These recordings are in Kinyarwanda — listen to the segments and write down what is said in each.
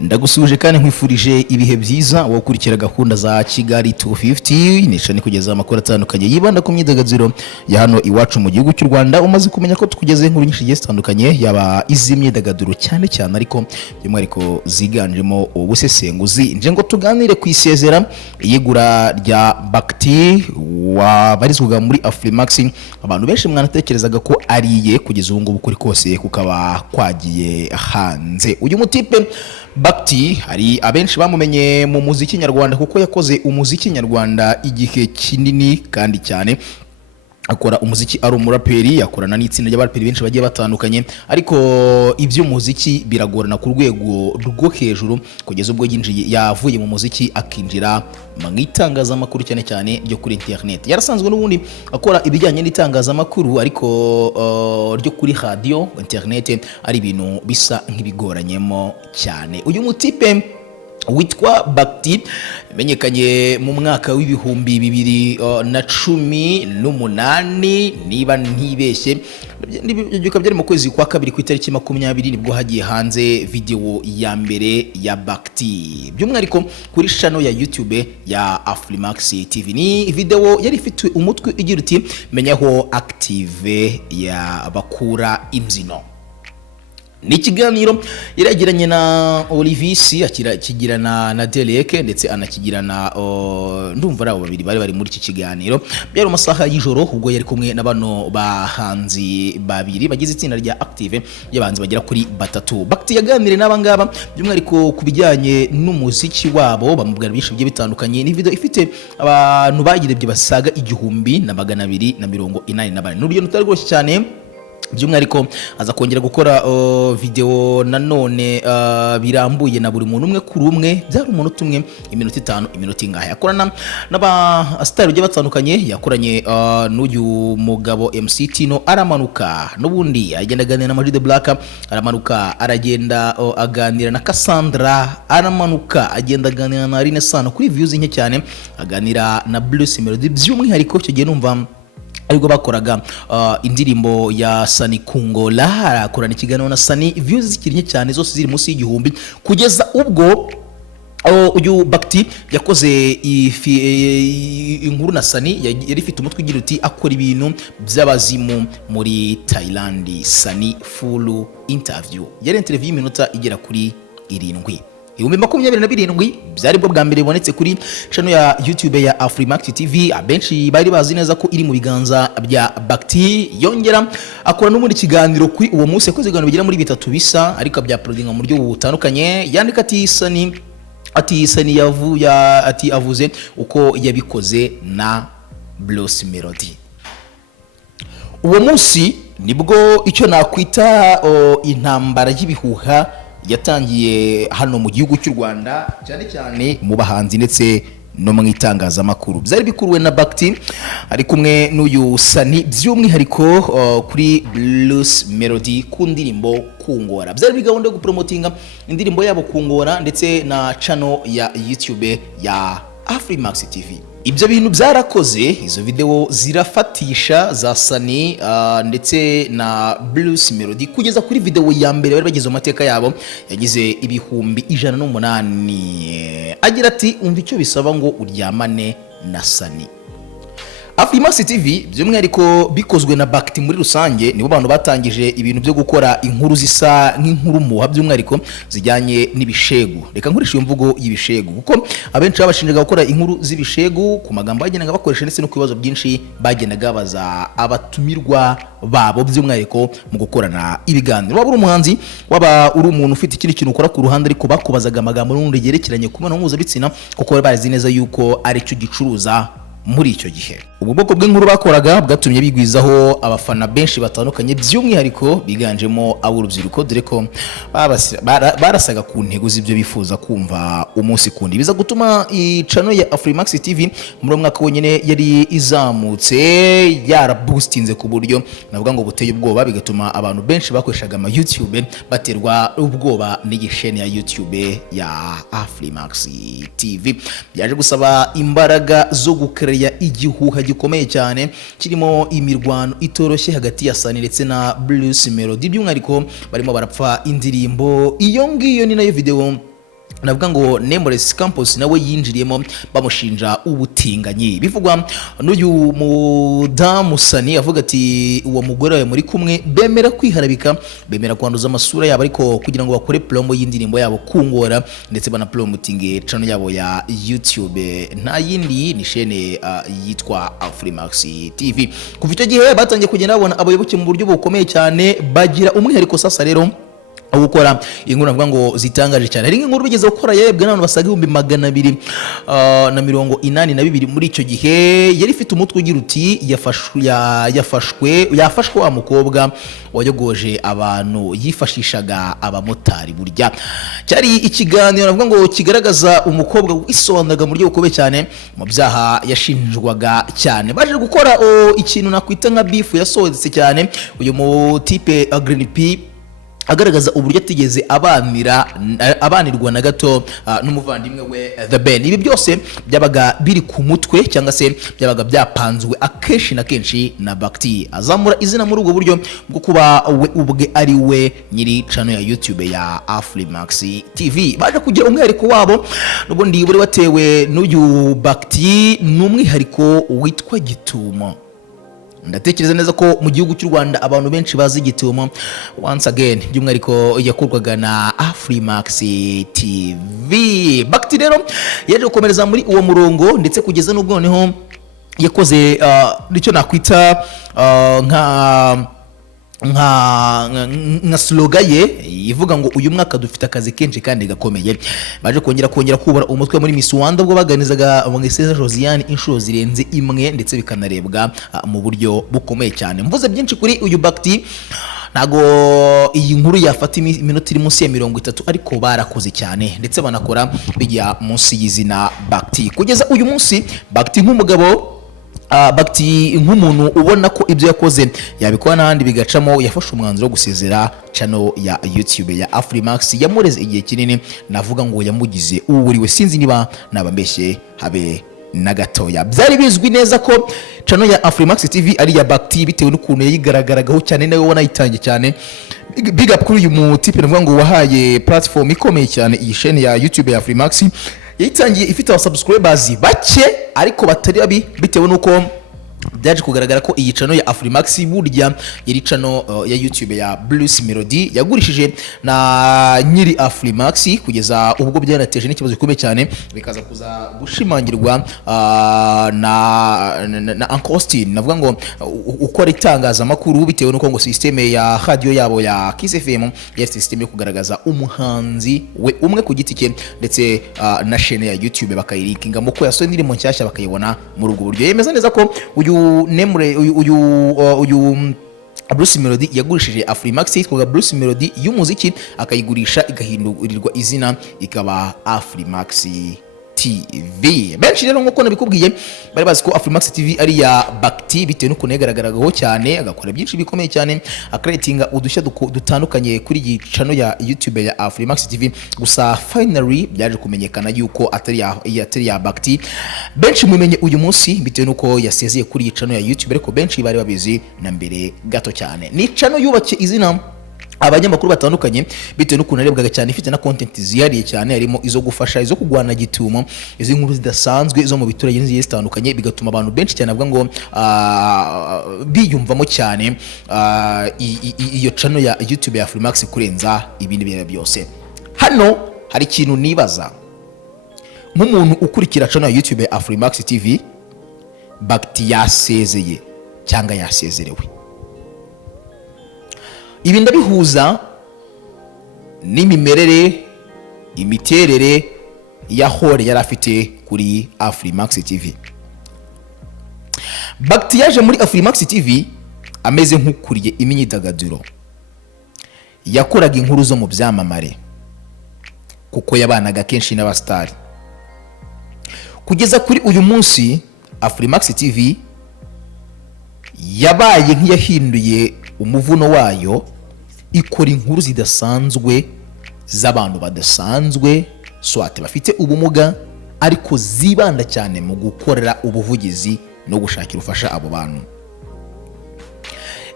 Ndagusuje kandi nkwifurije ibihe byiza wo kurikira gahunda za Kigali 250 nishani kugeza amakuru atandukanye yibanda ku myidagaduro ya hano iwacu mu gihugu cy'u Rwanda. Umaze kumenya ko tukugeze inkuru nyinshi zitandukanye yaba iz'imyidagaduro cyane cyane ariko by'umwihariko ziganjemo ubusesenguzi. Nje ngo tuganire ku isezera yigura rya Bakti wabarizwaga muri Afrimax. Abantu benshi mwanatekerezaga ko ariye kugeza ubu ngubu kuri kose kukaba kwagiye hanze. Uyu mutipe Bakti hari abenshi bamumenye mu muziki nyarwanda kuko yakoze umuziki nyarwanda igihe kinini kandi cyane. Akora umuziki ari umuraperi, akorana n'itsinda ry'abaraperi benshi bagiye batandukanye, ariko iby'umuziki biragorana ku rwego rwo hejuru kugeza ubwo yavuye mu muziki akinjira mu itangazamakuru cyane cyane ryo kuri internet. Yarasanzwe n'ubundi akora ibijyanye n'itangazamakuru ariko ryo kuri radio, internet ari ibintu bisa nk'ibigoranyemo cyane. Uyu mutipe witwa Bakti menyekanye mu mwaka w'ibihumbi 2018 niba ntibeshye, byari mu kwezi kwa kabiri ku itariki 20 nibwo hagiye hanze video ya mbere ya Bakti by'umwihariko kuri channel ya YouTube ya Afrimax TV. Ni video yari ifite umutwe igira uti menyaho active ya bakura imzino. Ni ikiganiro yaragiranye na Olivisi, akigirana na Deleke ndetse anakigirana ndumva ari abo babiri bari muri iki kiganiro. Byari amasaha y'ijoro ubwo yari kumwe na bano bahanzi babiri bagize itsinda rya Active y'abanzi bagera kuri batatu. Bakti yaganire n'abangaba by'umwihariko ku bijyanye n'umuziki wabo, bamubwira byinshi bigiye bitandukanye. Ni video ifite abantu bagirebye basaga 1284. N'urugendo rutari rwose cyane, by'umwihariko aza kongera gukora video nanone birambuye na buri muntu umwe kuri umwe, byari umunota umwe, iminota 5, iminota ingahe. Yakorana n'aba star bagiye batandukanye, yakoranye n'uyu mugabo MC Tino aramanuka, n'ubundi agenda aganira na Majid Black aramanuka, aragenda aganira na Cassandra aramanuka, agenda aganira na Rine Sano kuri views nke cyane, aganira na Blues Melody. By'umwihariko cyo gihe numva ariko bakoraga indirimbo ya Sani Kungola, arakorana ikiganiro na Sani, views zikiriye cyane zose ziri munsi y'igihumbi, kugeza ubwo uyu Bakti yakoze inkuru na Sani yari ifite umutwe ugira uti akora ibintu by'abazimu muri Thailand. Sani full interview yari interview y'iminota igera kuri 7. 2027 byari bwo bwa mbere bonetse kuri channel ya YouTube ya Afrimax TV. Abenshi bari bazi neza ko iri mu biganza bya Bakti. Yongera akora n'umundi kiganiro kuri uwo munsi, yakoze ibiganiro bigira muri 3 bisa ariko bya producing mu buryo butandukanye. Yandika ati Sani avuze uko yabikoze na Blues Melody. Uwo munsi nibwo icyo nakwita intambara y'ibihuha yatangiye hano mu gihugu cy'u Rwanda, cyane cyane mu bahanzi ndetse no mu itangazamakuru. Byari bikuruwe na Bakti ari kumwe n'uyu Sani by'umwihariko kuri Blues Melody ku ndirimbo Kungora. Byari bigahunda yo gupromotinga indirimbo yabo Kungora ndetse na channel ya YouTube ya Afrimax TV. Ibyo bintu byarakoze, izo video zirafatisha za Sani ndetse na Blues Melody kugeza kuri video ya mbere bari bagize amateka yabo yagize ibihumbi 108. Agira ati umva icyo bisaba ngo uryamane na Sani. Afrimax TV by'umwihariko bikozwe na Bakti muri rusange, nibo bantu batangije ibintu byo gukora inkuru zisa nk'inkuru muha, by'umwihariko zijyanye n'ibishegu. Reka nkurisha iyo mvugo y'ibishegu kuko abenshi babashinjaga gukora inkuru z'ibishegu ku magambo bagenaga bakoresha ndetse no ku bibazo byinshi bagenaga baza abatumirwa babo, by'umwihariko mu gukorana ibiganiro. Waba uri umuhanzi, waba uri umuntu ufite ikindi kintu ukora ku ruhande ariko bakubazaga amagambo n'undi yerekeranye ku mibonano mpuzabitsina kuko bari bazi neza yuko ari cyo gicuruza muri icyo gihe. Ubu bwoko bw'inkuru bakoraga bwatumye bigwizaho abafana benshi batandukanye, by'umwihariko biganjemo ab'urubyiruko, dore ko barasaga ku ntego z'ibyo bifuza kumva umunsi kundi. Biza gutuma channel ya Afrimax TV muri mwaka wonyine yari izamutse yaraboostinze ku buryo navuga ngo buteye ubwoba, bigatuma abantu benshi bakoreshaga ama YouTube baterwa ubwoba n'igisheni ya YouTube ya Afrimax TV. Byaje gusaba imbaraga zo gukereya igihuha gikomeye cyane kirimo imirwano itoroshye hagati ya Sani ndetse na Blues Melody, by'umwihariko barimo barapfa indirimbo iyo ngiyo. Ni nayo video navuga ngo Nameless Campus nawe yinjiriyemo bamushinja ubutinganyi. Bivugwa n'uyu mudamu Sani avuga ati uwo mugore we muri kumwe bemera kwiharabika, bemera kwanduza amasura yabo ariko kugira ngo bakore promo y'indirimbo yabo kungora ndetse bana promoting channel yabo ya YouTube. Nta yindi ni chaîne yitwa Afrimax TV. Kuva icyo gihe batangiye kugenda babona abayoboke mu buryo bukomeye cyane, bagira umwihariko sasa rero gukora inkuru navuga ngo zitangaje cyane. Hari inkuru bigeze gukora yebwe n'abantu basaga 282 muri icyo gihe. Yari ifite umutwe ugira uti yafashwe wa mukobwa wayogoje abantu yifashishaga abamotari. Burya cyari ikiganiro navuga ngo kigaragaza umukobwa wisondaga mu buryo bukomeye cyane mu byaha yashinjwaga cyane. Baje gukora ikintu nakwita nka beef yasohotse cyane. Uyu mu type Green P agaragaza uburyo atigeze abanirwa na gato n'umuvandimwe we The Ben. Ibi byose byabaga biri ku mutwe cyangwa se byabaga byapanzwe akenshi na kenshi na Bakti. Azamura izina muri ubwo buryo bwo kuba we ubwe ari we nyiri channel ya YouTube ya Afrimax TV. Baje kugira umwihariko wabo nubwo ndi buri watewe n'uyu Bakti, n'umwihariko witwa Gitumo. Ndatekereza neza ko mu gihugu cy'u Rwanda abantu benshi bazi Gitumo. Once again by'umwihariko yakorwaga na Afrimax TV. Bakti rero yaje gukomereza muri uwo murongo ndetse kugeza n'ubwo noneho yakoze nicyo nakwita nka slogan ye ivuga ngo uyu mwaka dufite akazi kenshi kandi gakomeye. Baje kongera kubara umutwe muri Miss Rwanda ubwo baganizaga Mwiseza Josiane inshuro zirenze imwe ndetse bikanarebwa mu buryo bukomeye cyane. Mvuze byinshi kuri uyu Bakti, nago iyi nkuru yafata iminota iri munsi ya 30 ariko barakoze cyane ndetse banakora bijya munsi y'izina Bakti. Kugeza uyu munsi Bakti nk'umugabo, Bakti nk'umuntu ubona ko ibyo yakoze yabikora n'ahandi bigacamo, yafashe umwanzuro wo gusezera channel ya YouTube ya Afrimax. Yamureze igihe kinini, navuga ngo yamugize uwuriwe, sinzi niba nabambeshye habe na gatoya. Byari bizwi neza ko channel ya Afrimax TV ari ya Bakti bitewe n'ukuntu yayigaragaraho cyane, nawe wanayitangiye cyane. Big up kuri uyu mutipe navuga ngo wahaye platform ikomeye cyane iyi chaîne ya YouTube ya Afrimax. Yayitangiye ifite abasubscribers bake ariko batari abi, bitewe nuko byaje kugaragara ko iyi channel ya Afrimax burya yari channel ya YouTube ya Blues Melody yagurishije na nyiri Afrimax, kugeza ubwo byanateje n'ikibazo gikomeye cyane bikaza kuza gushimangirwa na Uncle Austin navuga ngo ukora itangazamakuru, bitewe nuko ngo systeme ya radio yabo ya Kiss FM yari systeme yo kugaragaza umuhanzi we umwe ku giti cye ndetse na chaîne ya YouTube bakayirinkinga mu ko yasohoye indirimbo nshyashya bakayibona muri ubwo buryo. Yemeza neza ko uyu Bruce Melody yagurishije Afrimax yitwaga Bruce Melody y'umuziki akayigurisha igahindurirwa izina ikaba Afrimax TV. Benshi rero nkuko nabikubwiye bari bazi ko Afrimax TV ari ya Bakti bitewe n'ukuntu yagaragaraho cyane, agakora byinshi bikomeye cyane, akreatinga udushya dutandukanye kuri iyi channel ya YouTube ya Afrimax TV. Gusa finally byaje kumenyekana yuko atari ya Bakti. Benshi mumenye uyu munsi bitewe n'uko yasezeye kuri iyi channel ya YouTube, ariko benshi bari babizi na mbere gato cyane. Ni channel yubake izina abanyamakuru batandukanye bitewe n'ukuntu arebwaga cyane, ifite na content ziyariye cyane, harimo izo gufasha, izo kugwana Gitumo, izo nkuru zidasanzwe zo mu biturage n'iziye zitandukanye, bigatuma abantu benshi cyane avuga ngo biyumvamo cyane iyo channel ya YouTube ya Afrimax kurenza ibindi bya byose. Hano hari ikintu nibaza nk'umuntu ukurikira channel ya YouTube ya Afrimax TV, Bakti yasezeye cyangwa yasezerewe? Ibi ndabihuza n'imimerere, imiterere ya hore yari afite kuri Afrimax TV. Bakti yaje muri Afrimax TV ameze nk'ukuriye imyidagaduro, yakoraga inkuru zo mu byamamare kuko yabanaga kenshi n'abastari. Kugeza kuri uyu munsi Afrimax TV yabaye nk'iyahinduye umuvuno wayo, ikora inkuru zidasanzwe z'abantu badasanzwe, swate bafite ubumuga, ariko zibanda cyane mu gukorera ubuvugizi no gushakira ufasha abo bantu.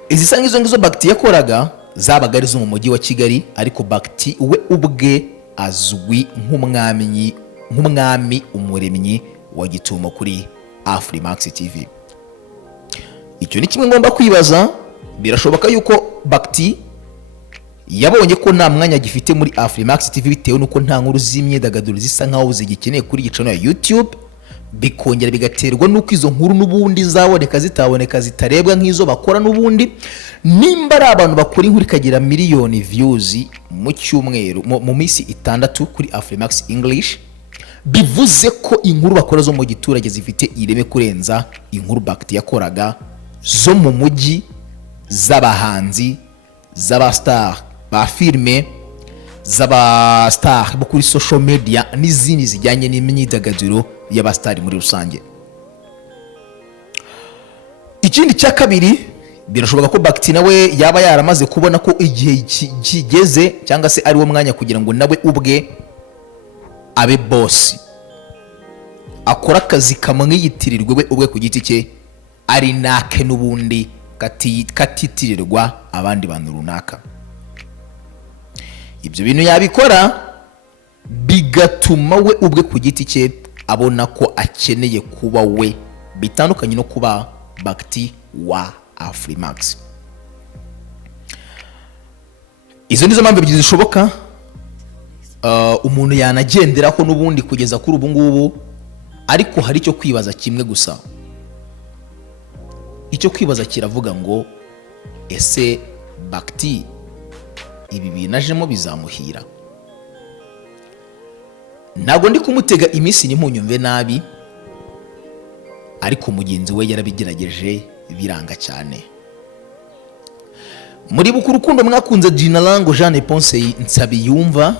Izi sangizo ngizo Bakti yakoraga zabaga ari zo mu mujyi wa Kigali, ariko Bakti we ubwe azwi nk'umwami umuremyi wa gitumo kuri Afrimax TV. Icyo ni kimwe ngomba kwibaza. Birashoboka yuko Bakti yabonye ko nta mwanya gifite muri Afrimax TV bitewe nuko nta nkuru z'imyidagaduro zisa nkaho zigikeneye kuri gicano ya YouTube, bikongera bigaterwa nuko izo nkuru n'ubundi zaboneka zitaboneka zitarebwa nk'izo bakora n'ubundi. Nimba ari abantu bakora inkuru ikagira miliyoni views mu cyumweru mu minsi 6 kuri Afrimax English, bivuze ko inkuru bakora zo mu giturage zifite ireme kurenza inkuru Bakti yakoraga zo mu mujyi, z'abahanzi, z'abastar ba filme, z'abastar bo kuri social media n'izindi zijyanye n'imyidagaduro y'abastari muri rusange. Ikindi cya kabiri, birashoboka ko Bakti nawe yaba yaramaze kubona ko igihe kigeze cyangwa se ari wo mwanya kugira ngo nawe ubwe abe boss, akora akazi kamwiyitirirwe we ubwe ku giti cye, ari nake n'ubundi katitirirwa abandi bantu runaka. Ibyo bintu yabikora bigatuma we ubwe ku giti cye abona ko akeneye kuba we, bitandukanye no kuba Bakti wa Afrimax. Izo nizo mpamvu ebyiri zishoboka umuntu yanagenderaho n'ubundi kugeza kuri ubu ngubu. Ariko hari icyo kwibaza kimwe gusa. Icyo kwibaza kiravuga ngo ese Bakti ibi binajemo bizamuhira? Ntabwo ndi kumutega iminsi ntimunyumve nabi, ariko mugenzi we yarabigerageje biranga cyane. Muri buku rukundo mwakunze Gina Lango Jeanne Ponce Nsabiyumva,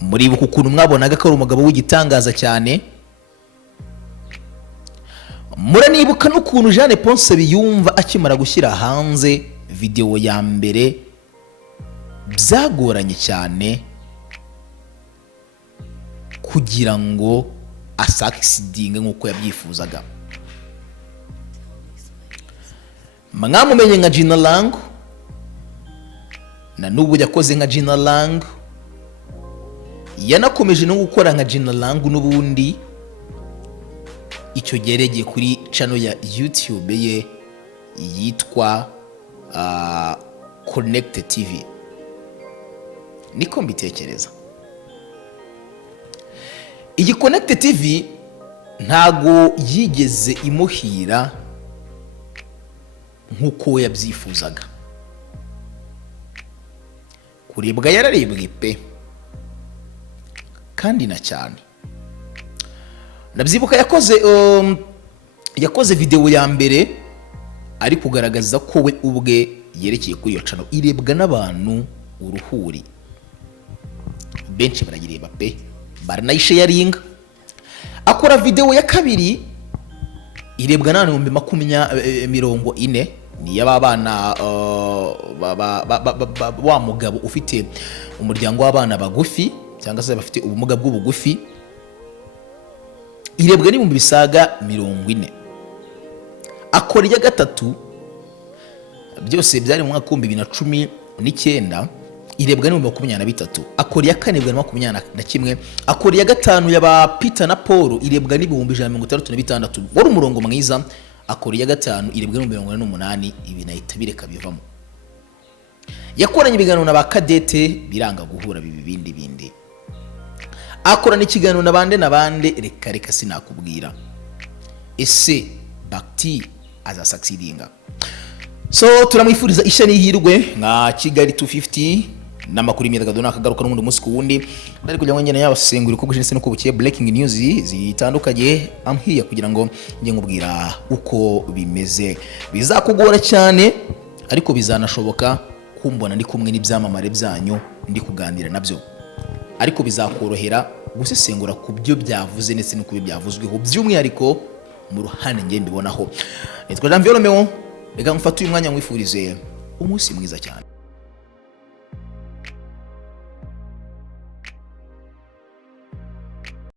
muri buku kuntu mwabonaga ko ari umugabo w'igitangaza cyane. Muranibuka n'ukuntu Jeanne Ponce biyumva akimara gushyira hanze video ya mbere, byagoranye cyane kugira ngo asakisidinge nk'uko yabyifuzaga. Mwamumenye nka Gina Lango, na n'ubu yakoze nka Gina Lango, yanakomeje no gukora nka Gina Lango n'ubundi. Icyo geregeye kuri channel ya YouTube ye yitwa Connect TV, niko mbitekereza. Iyi Connect TV ntago yigeze imuhira nk'uko yabyifuzaga. Kurebwa yararebwe pe, kandi na cyane. Nabyibuka yakoze video ya mbere ari kugaragaza ko we ubwe yerekeye kuri iyo channel irebwa n'abantu uruhuri. Benshi barayireba pe, baranayisharinga. Akora video ya kabiri irebwa na 40 ni y'abana wa mugabo ufite umuryango w'abana bagufi cyangwa se bafite ubumuga bw'ubugufi, irebwa n'ibihumbi bisaga 40. Akora ya gatatu, byose byari mu mwaka wa 2019, irebwa n'ibihumbi 23. Akora ya kane irebwa na 21. Akora ya gatanu y'aba Peter na Paul irebwa n'ibihumbi 136. Wari umurongo mwiza. Akora ya gatanu irebwa n'ibihumbi 48. Ibi nahita bireka bivamo. Yakoranye ibiganiro n'aba Kadete biranga guhura bindi. Akora n'ikiganiro n'abande reka sinakubwira. Ese Bakti azasucceedinga? So turamwifuriza ishya n'ihirwe nka Kigali 250 n'amakuru y'imyidagaduro nakagaruka n'undi munsi ku wundi. Ndari kugira ngo ngene yabasengura uko bujinse nuko bukiye breaking news zitandukanye amhiya kugira ngo nge ngubwira uko bimeze. Bizakugora cyane ariko bizanashoboka kumbona ndi kumwe n'ibyamamare byanyu ndi kuganira nabyo, ariko bizakorohera gusesengura ku byo byavuze ndetse no kubyavuzweho by'umwihariko mu ruhande nge mbibonaho. Nitwa Jean Violomeo, reka mfate uyu mwanya mwifurize umunsi mwiza cyane.